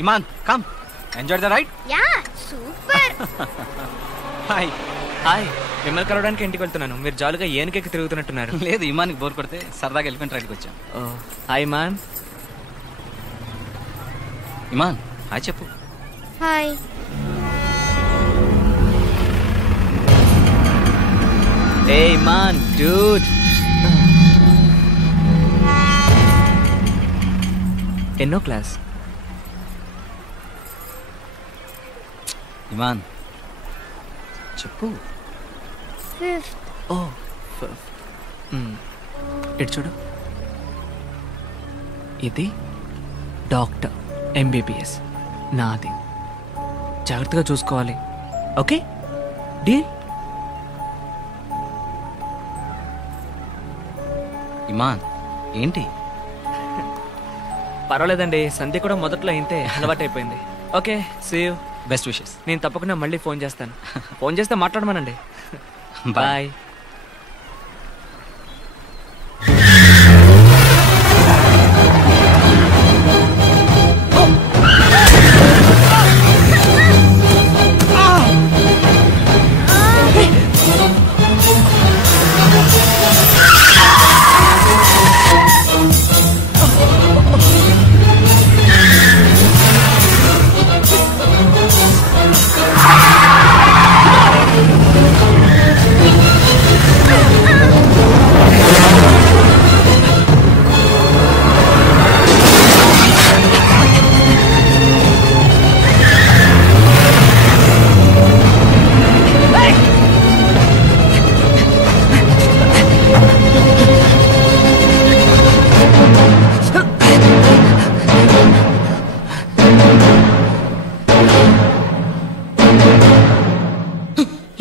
Iman, come. Enjoy the ride? Yeah, super. Hi hi, మిమ్మల్ని కలవడానికి ఇంటికి వెళ్తున్నాను. మీరు జాలుగా ఏనుకెక్కి తిరుగుతున్నట్టున్నారు. లేదు, ఇమాన్కి బోర్ కొడితే సరదాగా ఎలిఫెంట్ రైడ్కి వచ్చాం. హాయ్ మాన్. ఇమాన్, హాయ్ చెప్పు. హాయ్. ఏ మాన్ డూడ్. ఎన్నో క్లాస్? ఇమాన్ చెప్పు. ఫిఫ్త్. ఓ ఫిఫ్త్. ఇటు చూడు, ఇది డాక్టర్ ఎంబీబీఎస్, నాది. జాగ్రత్తగా చూసుకోవాలి, ఓకే? డీల్. ఇమాన్ ఏంటి? పర్వాలేదండి, సంధ్య కూడా మొదట్లో ఇంతే అలవాటైపోయింది. Okay, see you. Best wishes. నేను తప్పకుండా మళ్ళీ ఫోన్ చేస్తాను. ఫోన్ చేస్తే మాట్లాడమనండి. బాయ్.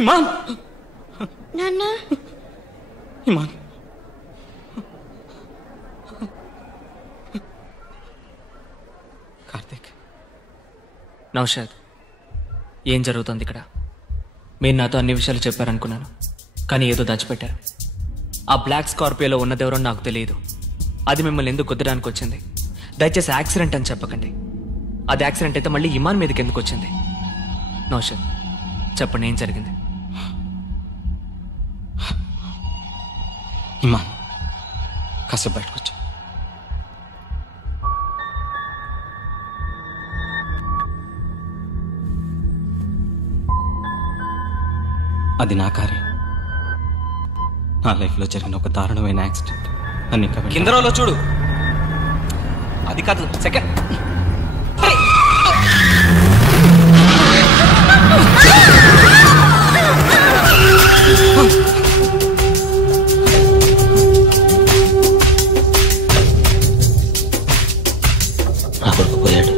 ఇమాన్, నాన్న. ఇమాన్, కార్తిక్. నౌషాద్, ఏం జరుగుతుంది ఇక్కడ? మీరు నాతో అన్ని విషయాలు చెప్పారనుకున్నాను, కానీ ఏదో దాచిపెట్టారు. ఆ బ్లాక్ స్కార్పియోలో ఉన్నదెవరో నాకు తెలియదు. అది మిమ్మల్ని ఎందుకు కుదరడానికి వచ్చింది? దయచేసి యాక్సిడెంట్ అని చెప్పకండి. అది యాక్సిడెంట్ అయితే మళ్ళీ ఇమాన్ మీదకి ఎందుకు వచ్చింది? నౌషాద్, చెప్పండి, ఏం జరిగింది? ఇమాన్, కాసేపు బయటకు వచ్చా. అది నా కారే. నా లైఫ్లో జరిగిన ఒక దారుణమైన యాక్సిడెంట్. నన్ను ఇంకా కింద రోలో చూడు. అది కాదు, సెకండ్. నా కొడుకు పోయాడు.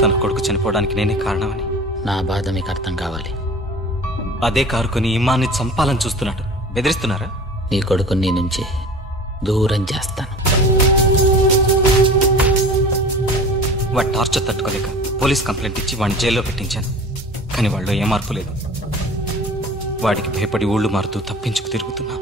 తన కొడుకు చనిపోవడానికి నేనే కారణమని నా బాధ మీకు అర్థం కావాలి. అదే కారుకొని ఇమ్మాన్ని చంపాలని చూస్తున్నాడు. బెదిరిస్తున్నారా? నీ కొడుకుని నీ నుంచి దూరం చేస్తాను. వాడి టార్చర్ తట్టుకోలేక పోలీస్ కంప్లైంట్ ఇచ్చి వాడిని జైల్లో పెట్టించాను. కానీ వాళ్ళు ఏ మార్పు లేదు. వాడికి భయపడి ఊళ్ళు మారుతూ తప్పించుకు తిరుగుతున్నా.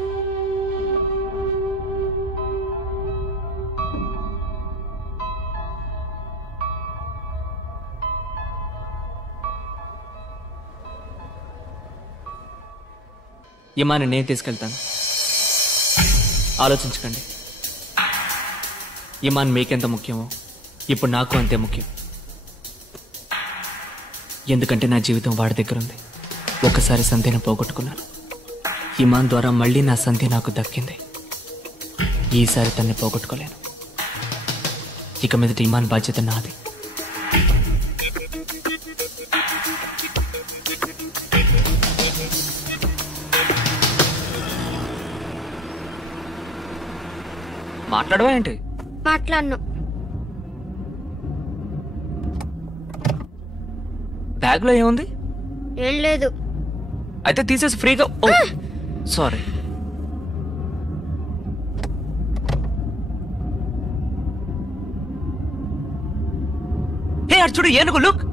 ఇమాన్ని నేను తీసుకెళ్తాను, ఆలోచించకండి. ఇమాన్ మీకెంత ముఖ్యమో ఇప్పుడు నాకు అంతే ముఖ్యం. ఎందుకంటే నా జీవితం వాడి దగ్గర ఉంది. ఒకసారి సంధ్యను పోగొట్టుకున్నాను. ఇమాన్ ద్వారా మళ్ళీ నా సంధ్య నాకు దక్కింది. ఈసారి తన్ని పోగొట్టుకోలేను. ఇక మీదట ఇమాన్ బాధ్యత నాది. మాట్లాడవా ఏంటి? మాట్లాడను. బ్యాగ్ లో ఏముంది? ఏం లేదు. అయితే తీసేసి ఫ్రీగా. సారీ. హే అర్జుడు, ఏనుగు లుక్.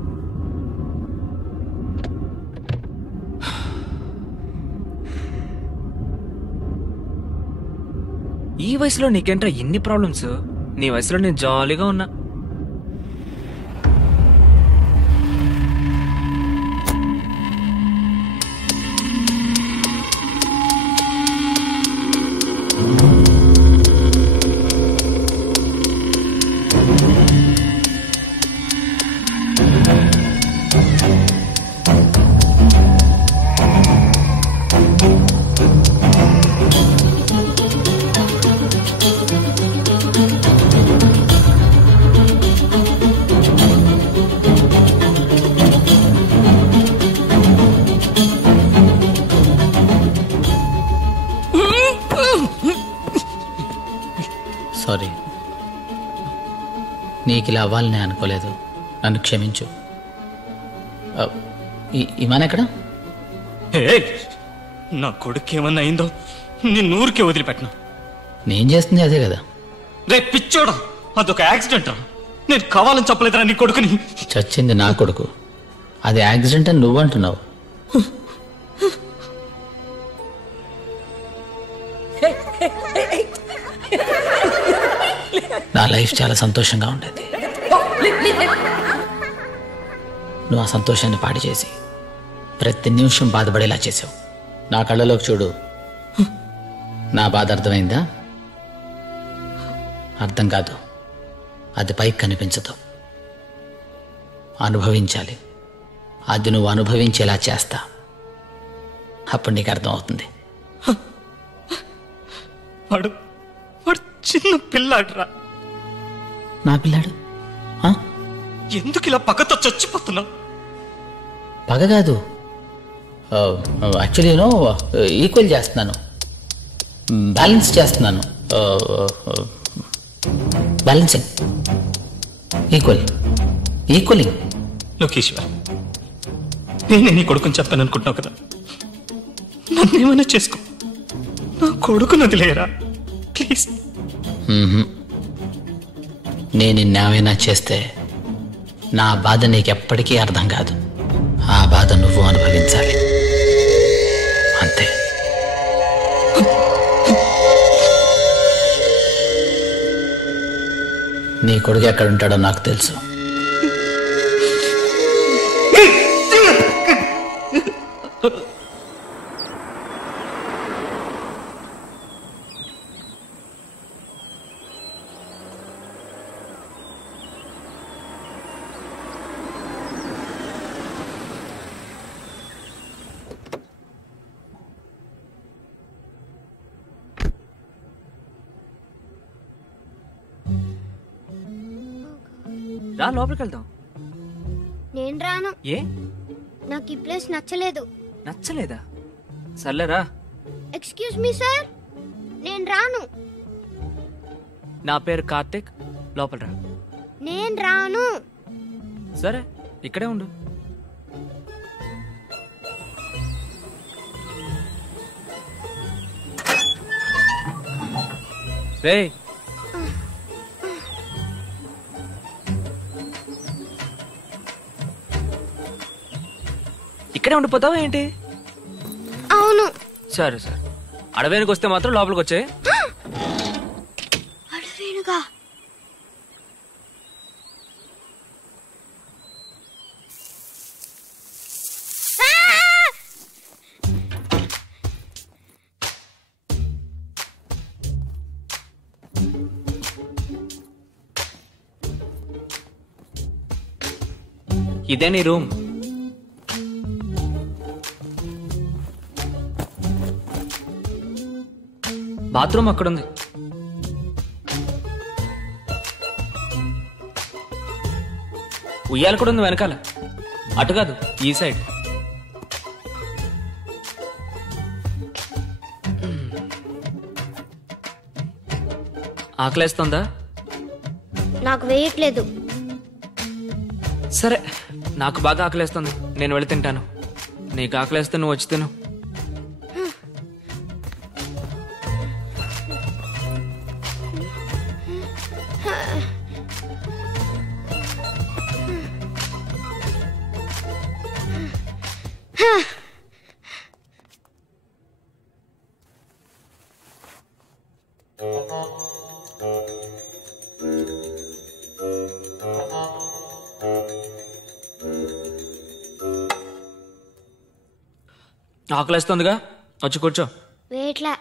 ఈ వయసులో నీకేంట్రా ఎన్ని ప్రాబ్లమ్స్? నీ వయసులో నేను జాలీగా ఉన్నా. సారీ, నీకు ఇలా అవ్వాలని అనుకోలేదు, నన్ను క్షమించు. ఇమాన్ ఎక్కడ? నా కొడుకు ఏమన్నా అయిందో నేను ఊరికే వదిలిపెట్టను. నేను చేస్తుంది అదే కదా. రే పిచ్చోడా, అదొక యాక్సిడెంట్. నేను కావాలని చెప్పలేదురా నీ కొడుకుని. చచ్చింది నా కొడుకు, అది యాక్సిడెంట్ అని నువ్వు అంటున్నావు. నా లైఫ్ చాలా సంతోషంగా ఉండేది. నువ్వు ఆ సంతోషాన్ని పాడు చేసి ప్రతి నిమిషం బాధపడేలా చేసావు. నా కళ్ళలోకి చూడు. నా బాధ అర్థమైందా? అర్థం కాదు, అది పైకి కనిపించదు. అనుభవించాలి. అది నువ్వు అనుభవించేలా చేస్తా, అప్పుడు నీకు అర్థం అవుతుంది. వాడు వాడు చిన్న పిల్లాడురా. నా పిల్లాడు? ఎందుకు ఇలా పగతో చచ్చిపోతున్నావు? పగ కాదు, యాక్చువల్లీ నేను ఈక్వల్ చేస్తున్నాను, బ్యాలెన్స్ చేస్తున్నాను. Balancing, equalling. లోకేశ్వర్, నేనే నీ కొడుకుని చెప్పాను అనుకుంటున్నావు కదా. నన్నేమైనా చేసుకో, నా కొడుకుని వదిలేయరా ప్లీజ్. నేను నిన్నేమైనా చేస్తే నా బాధ నీకెప్పటికీ అర్థం కాదు. ఆ బాధ నువ్వు అనుభవించాలి, అంతే. నీ కొడుకు ఎక్కడుంటాడో నాకు తెలుసు. రా, లోపలికి వెళ్దాం. నేను రాను. ఏ? నాకు ఈ ప్లేస్ నచ్చలేదు. నచ్చలేదా? సర్లేరా. ఎక్స్క్యూజ్ మీ సార్, నేను రాను. నా పేరు కార్తిక్, లోపల రా. నేను రాను. సరే, ఇక్కడే ఉండు. రేయ్, ఇక్కడే ఉండిపోతావా ఏంటి? అవును. సరే సరే, అడవేనికి వస్తే మాత్రం లోపలికి వచ్చే. అడవేనుగా? ఇదే నీ రూమ్. బాత్రూమ్ అక్కడుంది. ఉయ్యాల కూడా ఉంది వెనకాల. అటు కాదు, ఈ సైడ్. ఆకలేస్తుందా? నాకు వేయట్లేదు. సరే, నాకు బాగా ఆకలేస్తుంది, నేను వెళ్ళి తింటాను. నీకు ఆకలేస్తే నువ్వు వచ్చి తిను. ఆకలేస్తుందిగా, వచ్చి కూర్చో. వేట్లా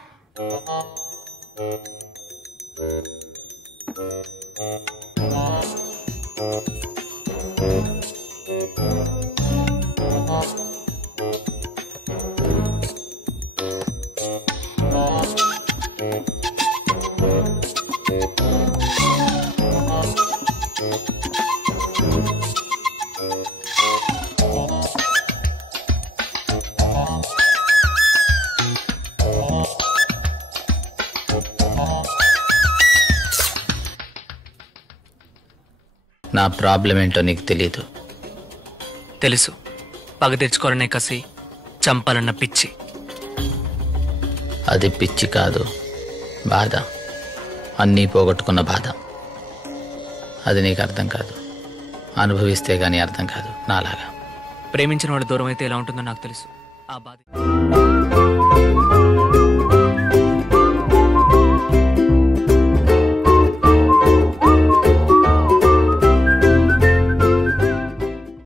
నా ప్రాబ్లం ఏంటో నీకు తెలీదు. తెలుసు. పగ తెచ్చుకోవాలనే కసి, చంపాలన్న పిచ్చి. అది పిచ్చి కాదు, బాధ. అన్నీ పోగొట్టుకున్న బాధ. అది నీకు అర్థం కాదు. అనుభవిస్తే గానీ అర్థం కాదు నాలాగా. ప్రేమించిన వాళ్ళు దూరం అయితే ఎలా ఉంటుందో నాకు తెలుసు. ఆ బాధ